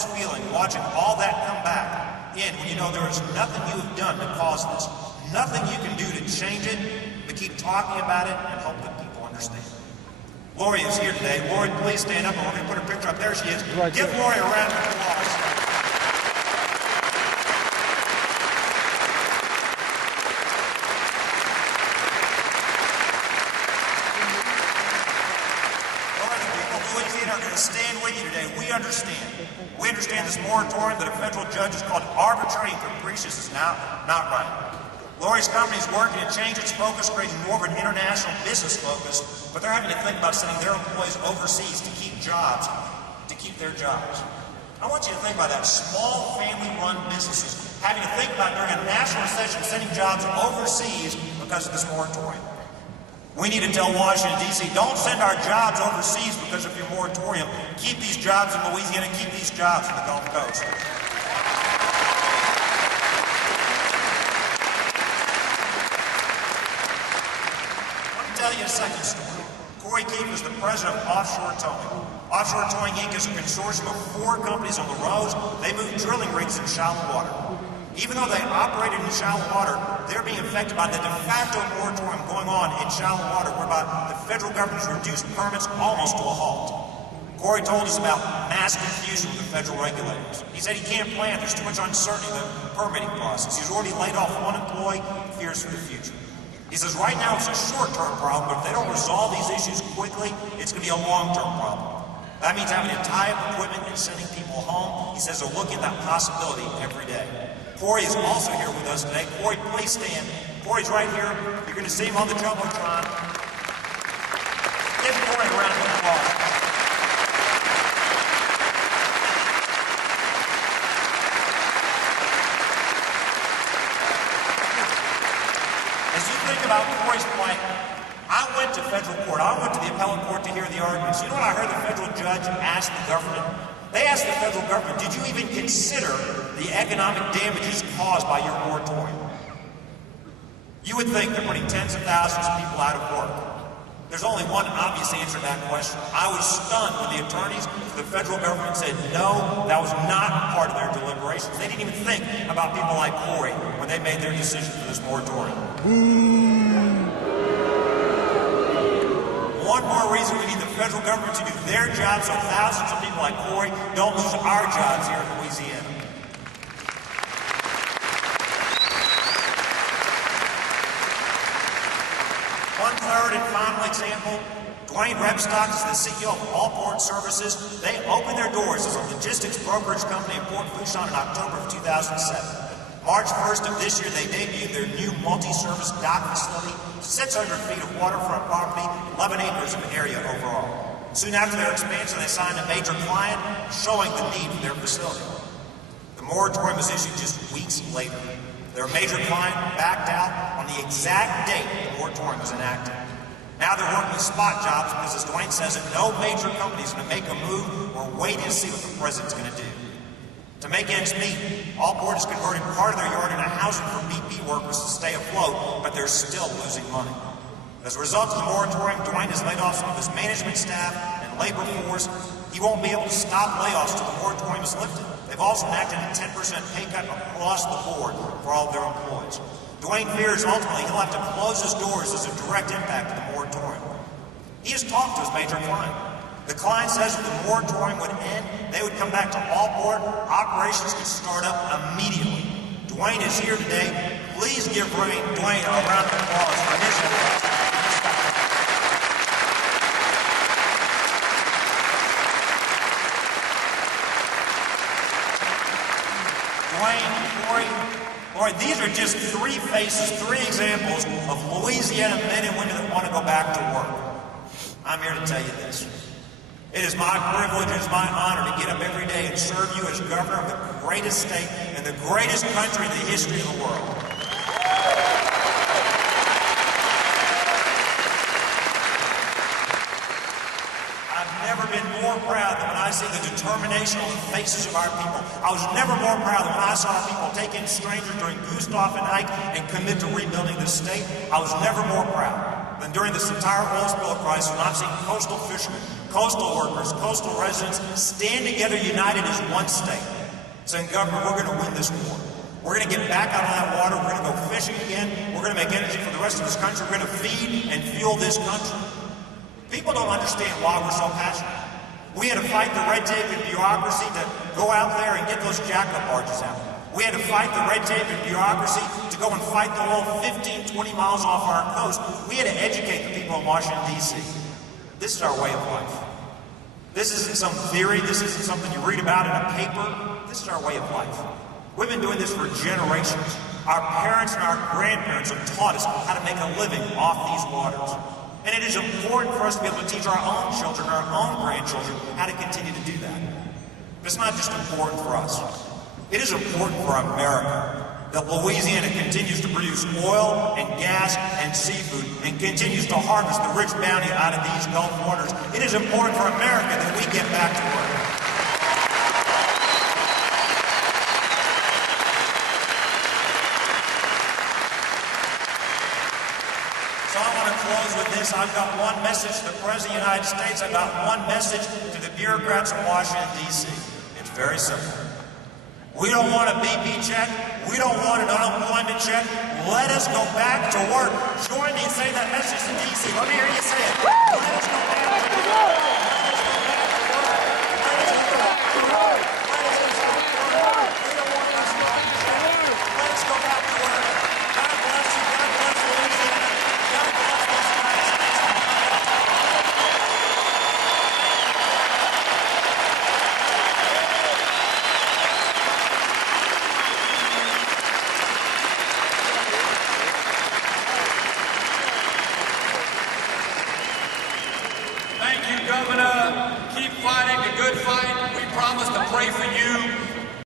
this feeling, watching all that come back in when you know there is nothing you have done to cause this, nothing you can do to change it, but keep talking about it and hope that people understand. Lori is here today. Lori, please stand up, and we're going to put her picture up. There she is. Right Give there. Lori a round of applause. Are going to stand with you today. We understand. We understand this moratorium that a federal judge has called arbitrary and capricious is now not right. Lori's company is working to change its focus, creating more of an international business focus, but they're having to think about sending their employees overseas to keep their jobs. I want you to think about that. Small family-run businesses having to think about during a national recession sending jobs overseas because of this moratorium. We need to tell Washington, D.C., don't send our jobs overseas because of your moratorium. Keep these jobs in Louisiana, keep these jobs in the Gulf Coast. Let me tell you a second story. Corey Keefe is the president of Offshore Towing. Offshore Towing, Inc. is a consortium of 4 companies on the roads. They move drilling rigs in shallow water. Even though they operated in shallow water, they're being affected by the de facto moratorium going on in shallow water, whereby the federal government has reduced permits almost to a halt. Corey told us about mass confusion with the federal regulators. He said he can't plan. There's too much uncertainty in the permitting process. He's already laid off 1 employee, fears for the future. He says right now it's a short-term problem, but if they don't resolve these issues quickly, it's going to be a long-term problem. That means having to tie up equipment and sending people home. He says they're looking at that possibility every day. Corey is also here with us today. Corey, please stand. Corey's right here. You're going to see him on the Jumbotron. Give Corey a round of applause. As you think about Corey's plight, I went to federal court. I went to the appellate court to hear the arguments. You know what I heard the federal judge ask the government? They asked the federal government, did you even consider the economic damages caused by your moratorium? You would think they're putting tens of thousands of people out of work. There's only one obvious answer to that question. I was stunned when the attorneys for the federal government said, no, that was not part of their deliberations. They didn't even think about people like Corey when they made their decision for this moratorium. One more reason we need the federal government to do their job so thousands of people like Corey don't lose our jobs here in Louisiana. One third and final example, Dwayne Repstock is the CEO of All Port Services. They opened their doors as a logistics brokerage company in Port Fourchon in October of 2007. March 1st of this year, they debuted their new multi-service dock facility, 600 feet of waterfront property, 11 acres of area overall. Soon after their expansion, they signed a major client, showing the need for their facility. The moratorium was issued just weeks later. Their major client backed out on the exact date the moratorium was enacted. Now they're working spot jobs because, as Dwayne says, no major company is going to make a move or waiting to see what the president's going to do. To make ends meet, Allport is converting part of their yard into housing for BP workers to stay afloat, but they're still losing money. As a result of the moratorium, Dwayne has laid off some of his management staff and labor force. He won't be able to stop layoffs until the moratorium is lifted. They've also enacted a 10% pay cut across the board for all of their employees. Dwayne fears ultimately he'll have to close his doors as a direct impact of the moratorium. He has talked to his major client. The client says if the moratorium would end, they would come back to Allport. Operations could start up immediately. Dwayne is here today. Please give Dwayne a round of applause for his effort. Dwayne, Corey, these are just 3 faces, 3 examples of Louisiana men and women that want to go back to work. I'm here to tell you this. It is my privilege, it is my honor to get up every day and serve you as governor of the greatest state and the greatest country in the history of the world. I've never been more proud than when I see the determination on the faces of our people. I was never more proud than when I saw people take in strangers during Gustav and Ike and commit to rebuilding this state. I was never more proud. than during this entire oil spill crisis when I've seen coastal fishermen, coastal workers, coastal residents stand together united as one state, saying, Governor, we're going to win this war. We're going to get back out on that water. We're going to go fishing again. We're going to make energy for the rest of this country. We're going to feed and fuel this country. People don't understand why we're so passionate. We had to fight the red tape and bureaucracy to go out there and get those jack-up barges out. We had to fight the red tape and bureaucracy to go and fight the oil 15, 20 miles off our coast. We had to educate the people in Washington, D.C. This is our way of life. This isn't some theory. This isn't something you read about in a paper. This is our way of life. We've been doing this for generations. Our parents and our grandparents have taught us how to make a living off these waters. And it is important for us to be able to teach our own children, our own grandchildren, how to continue to do that. But it's not just important for us. It is important for America that Louisiana continues to produce oil and gas and seafood and continues to harvest the rich bounty out of these Gulf waters. It is important for America that we get back to work. So I want to close with this. I've got one message to the President of the United States. I've got one message to the bureaucrats in Washington, D.C. It's very simple. We don't want a BP check. We don't want an unemployment check. Let us go back to work. Join me and say that message to D.C. Let me hear you say it. Let us go back to work.